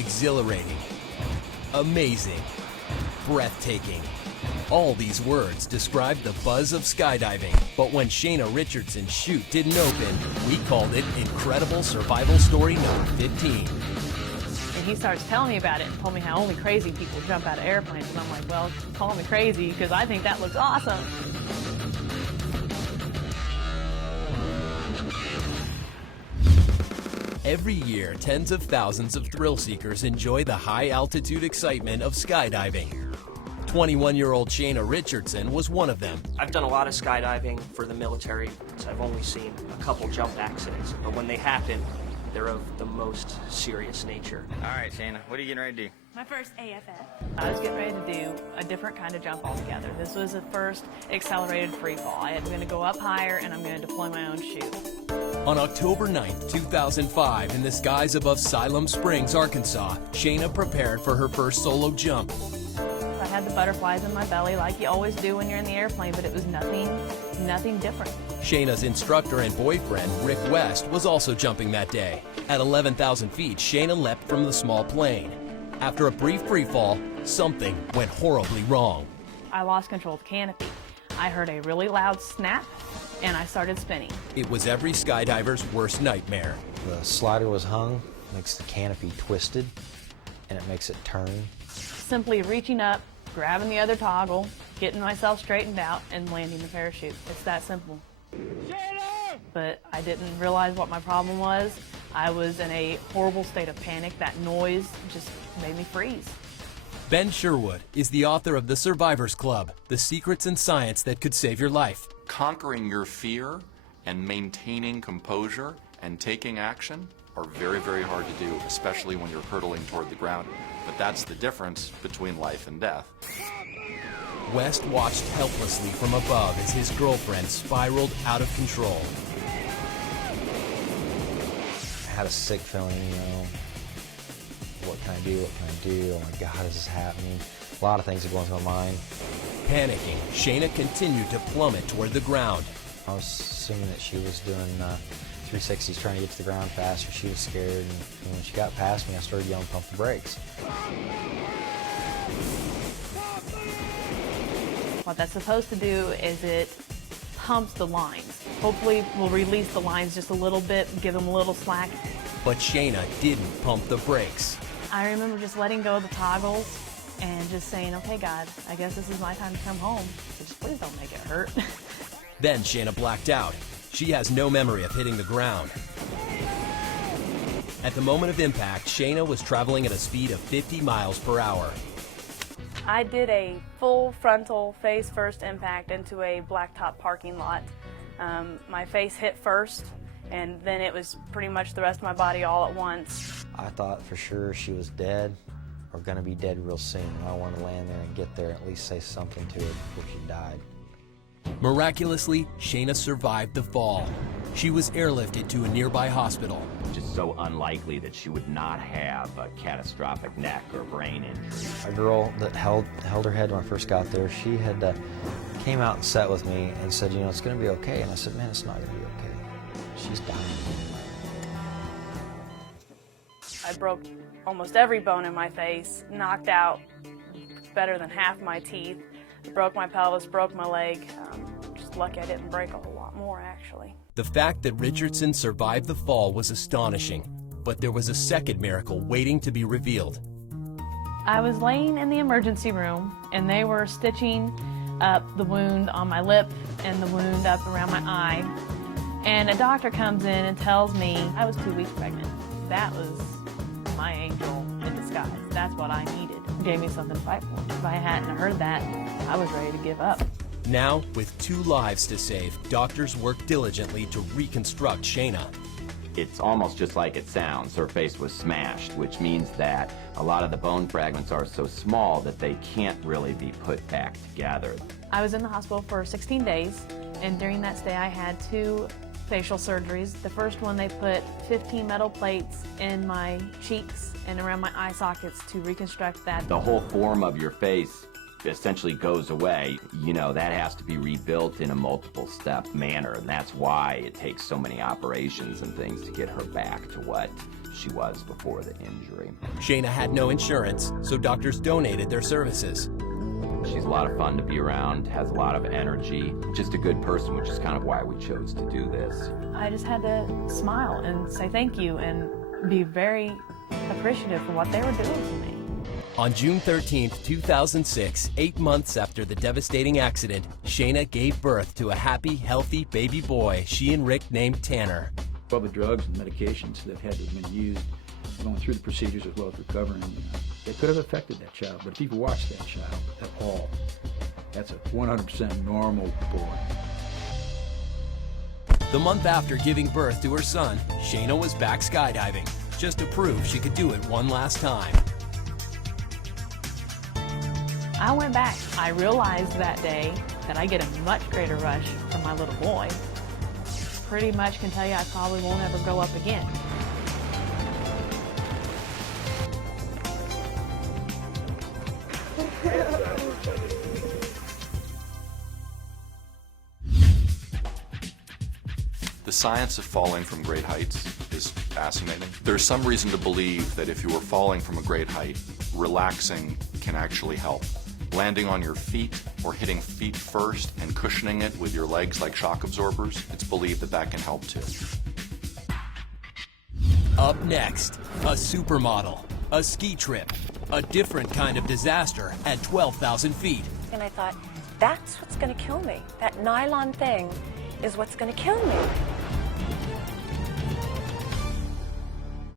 exhilarating, amazing, breathtaking. All these words describe the buzz of skydiving, but when Shayna Richardson's chute didn't open, we called it Incredible Survival Story number 15. And he starts telling me about it and told me how only crazy people jump out of airplanes. And I'm like, well, call me crazy because I think that looks awesome. Every year, tens of thousands of thrill seekers enjoy the high-altitude excitement of skydiving. 21-year-old Shayna Richardson was one of them. I've done a lot of skydiving for the military, so I've only seen a couple jump accidents, but when they happen, they're of the most serious nature. All right, Shayna, what are you getting ready to do? My first AFF. I was getting ready to do a different kind of jump altogether. This was the first accelerated free fall. I'm going to go up higher and I'm going to deploy my own chute. On October 9th, 2005, in the skies above Siloam Springs, Arkansas, Shayna prepared for her first solo jump. I had the butterflies in my belly like you always do when you're in the airplane, but it was nothing different. Shayna's instructor and boyfriend, Rick West, was also jumping that day. At 11,000 feet, Shayna leapt from the small plane. After a brief free fall, something went horribly wrong. I lost control of the canopy. I heard a really loud snap, and I started spinning. It was every skydiver's worst nightmare. The slider was hung, makes the canopy twisted, and it makes it turn. Simply reaching up, grabbing the other toggle, getting myself straightened out, and landing the parachute. It's that simple. But I didn't realize what my problem was. I was in a horrible state of panic. That noise just made me freeze. Ben Sherwood is the author of The Survivors Club, The Secrets and Science That Could Save Your Life. Conquering your fear and maintaining composure and taking action are very, very hard to do, especially when you're hurtling toward the ground. But that's the difference between life and death. West watched helplessly from above as his girlfriend spiraled out of control. I had a sick feeling, you know, what can I do, what can I do, oh my God, is this happening? A lot of things are going through my mind. Panicking, Shayna continued to plummet toward the ground. I was assuming that she was doing 360s trying to get to the ground faster. She was scared, and when she got past me, I started yelling, pump the brakes. What that's supposed to do is it pumps the lines. Hopefully we'll release the lines just a little bit, give them a little slack. But Shayna didn't pump the brakes. I remember just letting go of the toggles and just saying, okay, God, I guess this is my time to come home. So just please don't make it hurt. Then Shayna blacked out. She has no memory of hitting the ground. At the moment of impact, Shayna was traveling at a speed of 50 miles per hour. I did a full frontal face first impact into a blacktop parking lot. My face hit first, and then it was pretty much the rest of my body all at once. I thought for sure she was dead or going to be dead real soon. I wanted to land there and get there and at least say something to her before she died. Miraculously, Shayna survived the fall. She was airlifted to a nearby hospital. Just so unlikely that she would not have a catastrophic neck or brain injury. A girl that held her head when I first got there, she had came out and sat with me and said, you know, it's going to be okay. And I said, man, it's not going to be okay. She's dying. I broke almost every bone in my face, knocked out better than half my teeth, broke my pelvis, broke my leg. Just lucky I didn't break a whole lot more, actually. The fact that Richardson survived the fall was astonishing, but there was a second miracle waiting to be revealed. I was laying in the emergency room, and they were stitching up the wound on my lip and the wound up around my eye. And a doctor comes in and tells me I was 2 weeks pregnant. That was my angel in disguise. That's what I needed. It gave me something to fight for. If I hadn't heard that, I was ready to give up. Now, with 2 lives to save, doctors work diligently to reconstruct Shayna. It's almost just like it sounds. Her face was smashed, which means that a lot of the bone fragments are so small that they can't really be put back together. I was in the hospital for 16 days, and during that stay I had 2 facial surgeries. The first one, they put 15 metal plates in my cheeks and around my eye sockets to reconstruct that. The whole form of your face essentially goes away, you know, that has to be rebuilt in a multiple step manner, and that's why it takes so many operations and things to get her back to what she was before the injury. Shayna had no insurance, so doctors donated their services. She's a lot of fun to be around, has a lot of energy, just a good person, which is kind of why we chose to do this. I just had to smile and say thank you and be very appreciative for what they were doing for me. On June 13th, 2006, 8 months after the devastating accident, Shayna gave birth to a happy, healthy baby boy she and Rick named Tanner. All the drugs and medications that had been used, going through the procedures as well as recovering, they could have affected that child. But if you've watched that child at all, that's a 100% normal boy. The month after giving birth to her son, Shayna was back skydiving, just to prove she could do it one last time. I went back. I realized that day that I get a much greater rush from my little boy. Pretty much can tell you I probably won't ever go up again. The science of falling from great heights is fascinating. There's some reason to believe that if you were falling from a great height, relaxing can actually help. Landing on your feet or hitting feet first and cushioning it with your legs like shock absorbers, it's believed that that can help too. Up next, a supermodel, a ski trip, a different kind of disaster at 12,000 feet. And I thought, that's what's going to kill me. That nylon thing is what's going to kill me.